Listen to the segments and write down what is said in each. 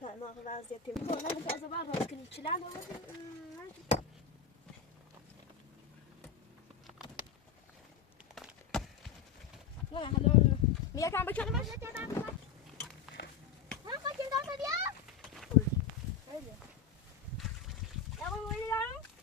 ما وضعیتی میکنه از بعد راز کنی چلند نه حالا میگم بکنم باشه ما خواهیم داشته بیا خیلی اقوی مولی دارم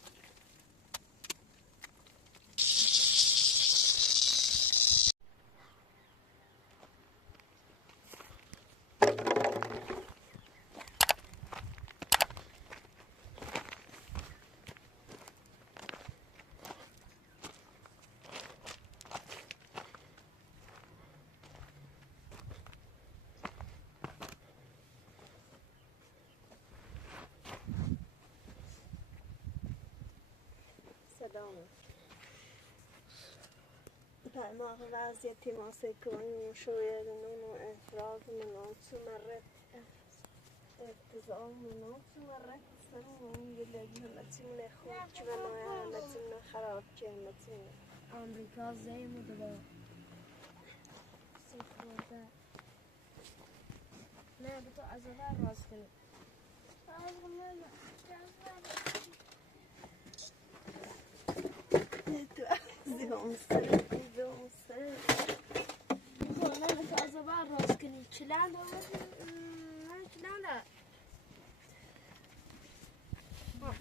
ما وضعیتی موسیقی شوید نونو اعتراض مناس مرت اعتزام مناس مرت سرمون یلگی همتون خوب چه بنای همتون خراب چه همتون آمریکا زیم و دلا سیخورده نه بتو از اول راز کنی راز کنی چلند چلند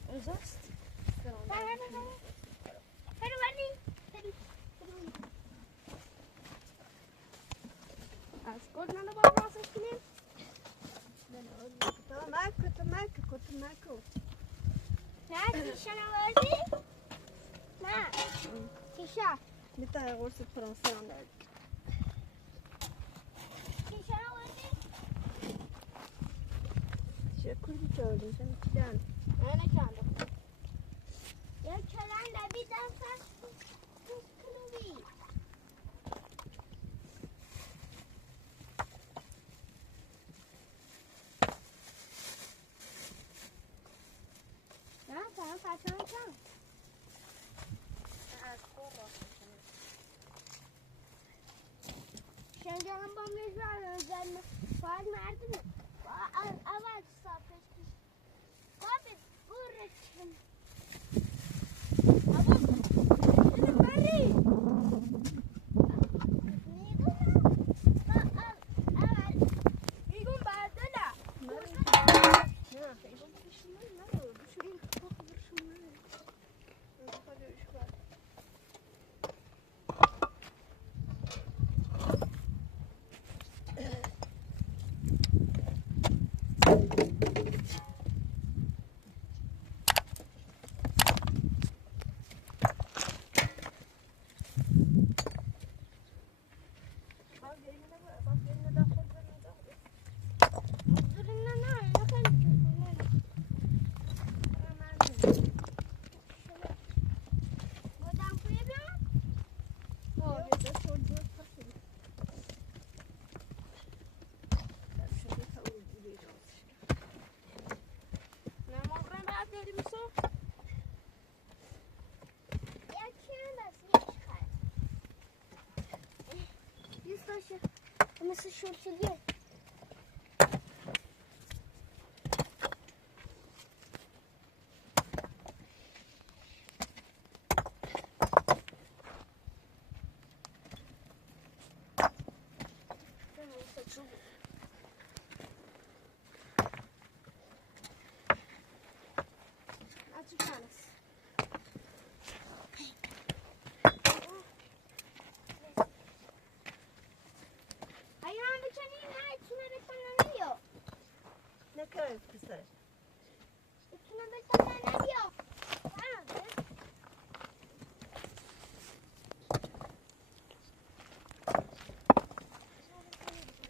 اونجاست هرو بردی از گل منو با رازش کنیم تمکو نه کیشا نوازی نه کیشا میتونه قرص فرانسه هم دارد کیشا نوازی چه کردی چاردیم چه نکیدن نه نکندم یا کلن لبی دست دوست کنوی نه فهم فتران کن از خور راست کنم شنجه هم با میزن زن باید مردونه اول صافش کش بابی برشن بابا بری میگون بردنه نه خیلی بشونه نه بشونه برشونه مثل شورتیه Neka pisa. İçine bir tane ne diyor?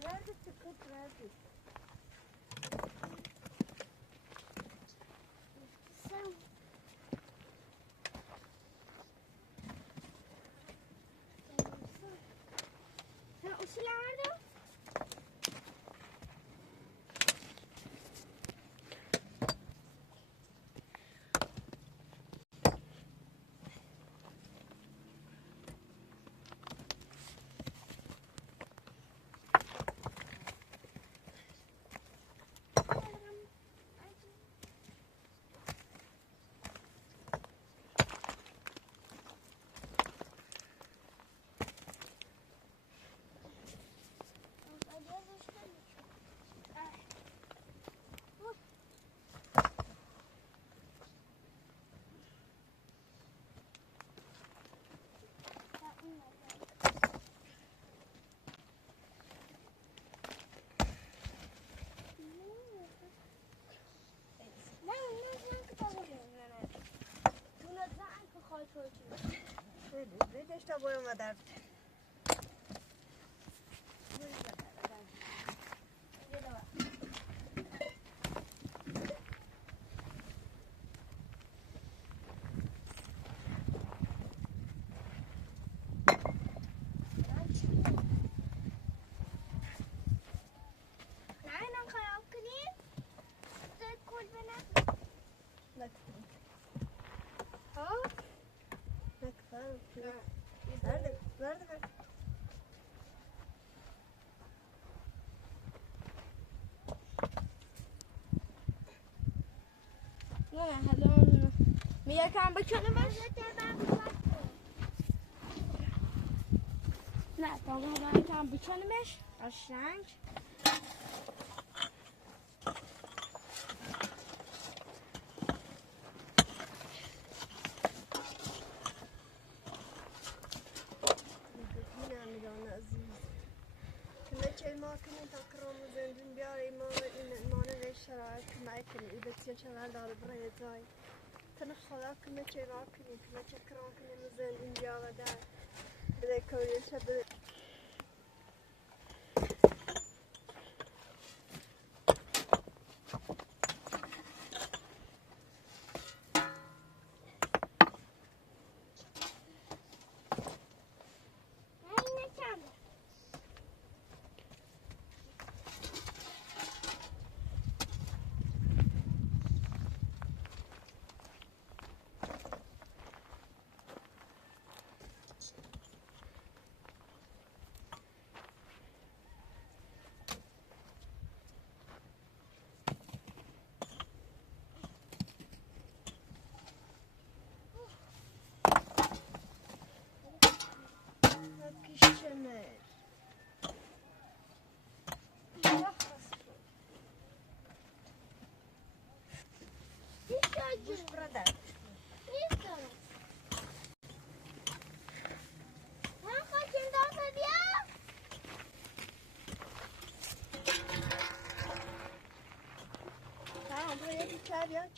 Nerede tıkıt nerede? Sen. Sen o silah nerede? تا boyum kadar. نه الان میگم بکنمش نه بابا میگم بکنمش قشنگ ما کنیم تا کرام زندون بیاریم ما شرایط کمک کنیم این بسیار چهار داره برای جای تنه خدا کنه چه را کنیم کنه چه کرام کنیم زندون بیاورده بده کوریه چه بده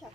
Çağır.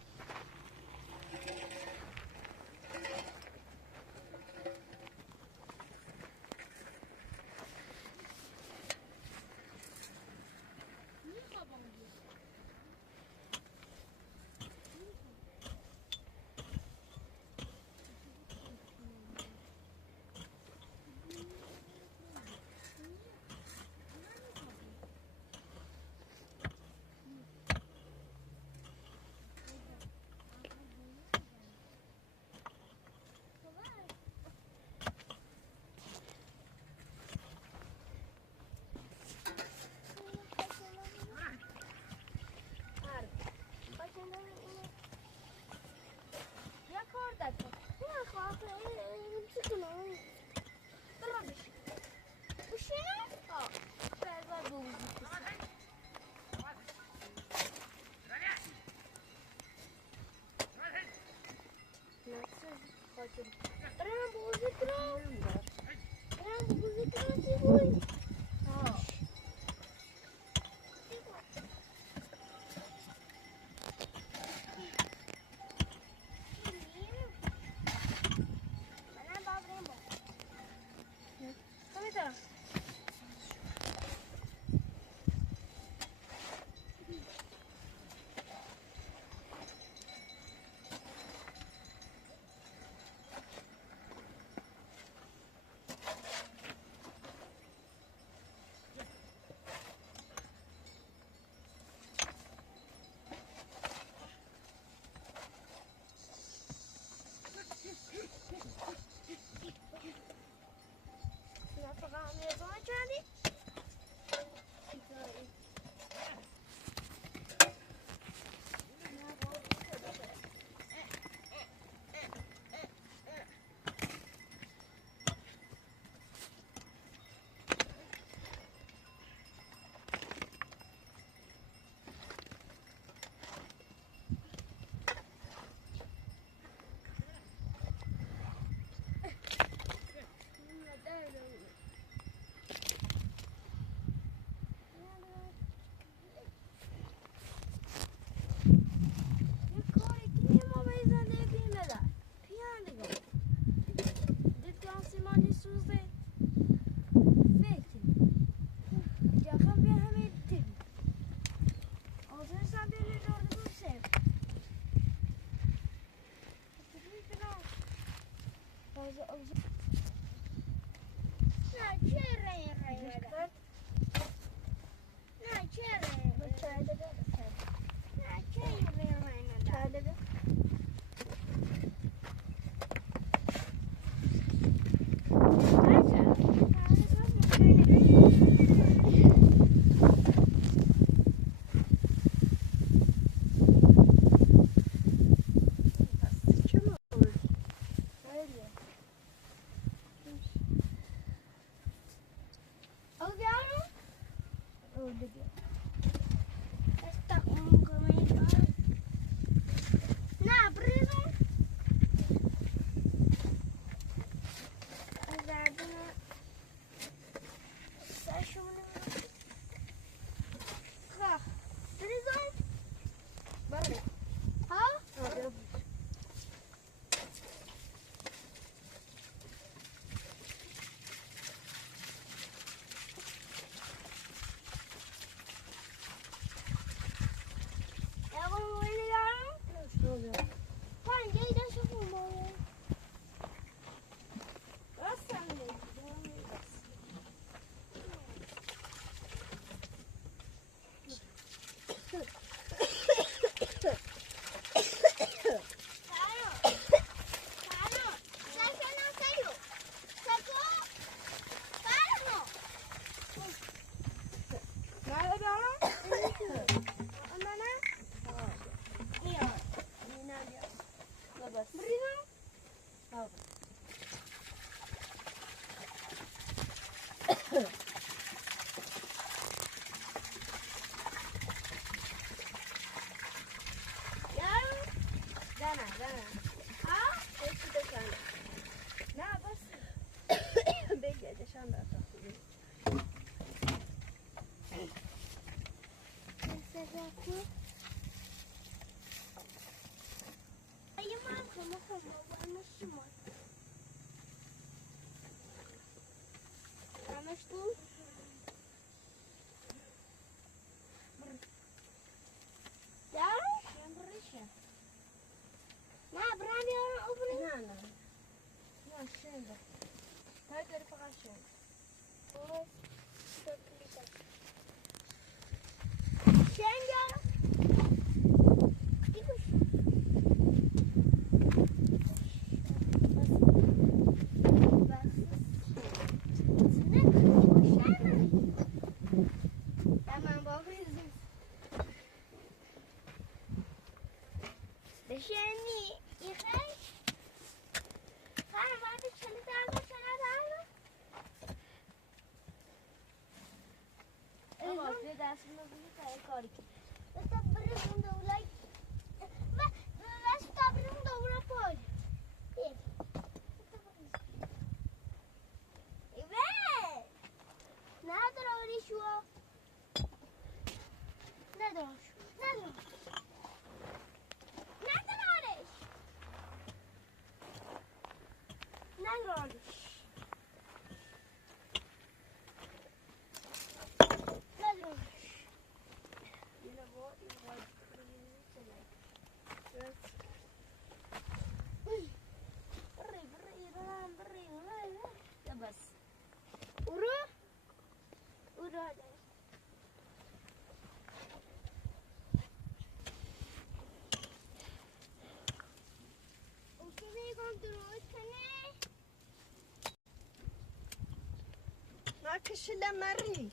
كشلة مري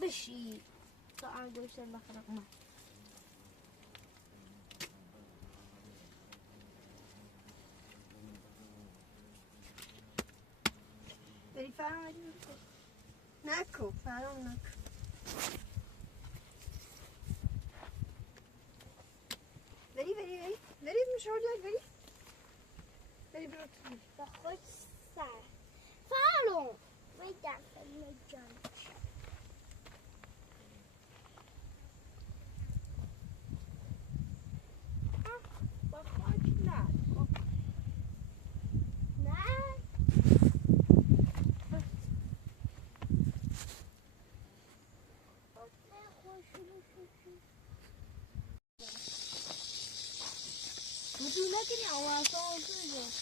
بشي طبعا دوش المخرق ما بری فرام نکو فرام نکو بری مشاهده بری برو با خود سر فرام میدم میجان نکنی آواز آوردیم.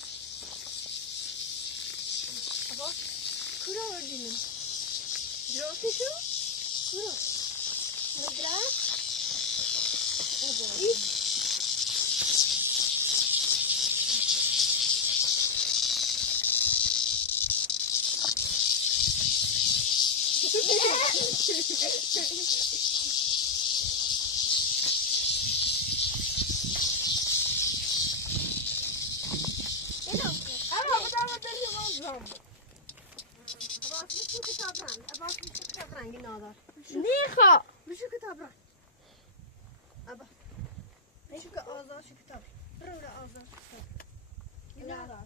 Bak, kura ördüğünüm. Gördün şu? Kura. Neden? İç. Ama bu da olmaz. Bak, şu kitaptan. Bak, şu kitaptan günahlar. Niha. Bu şu kitaptan. Aba. Şu azar şu kitap. Böyle azar şu kitap. Günahlar.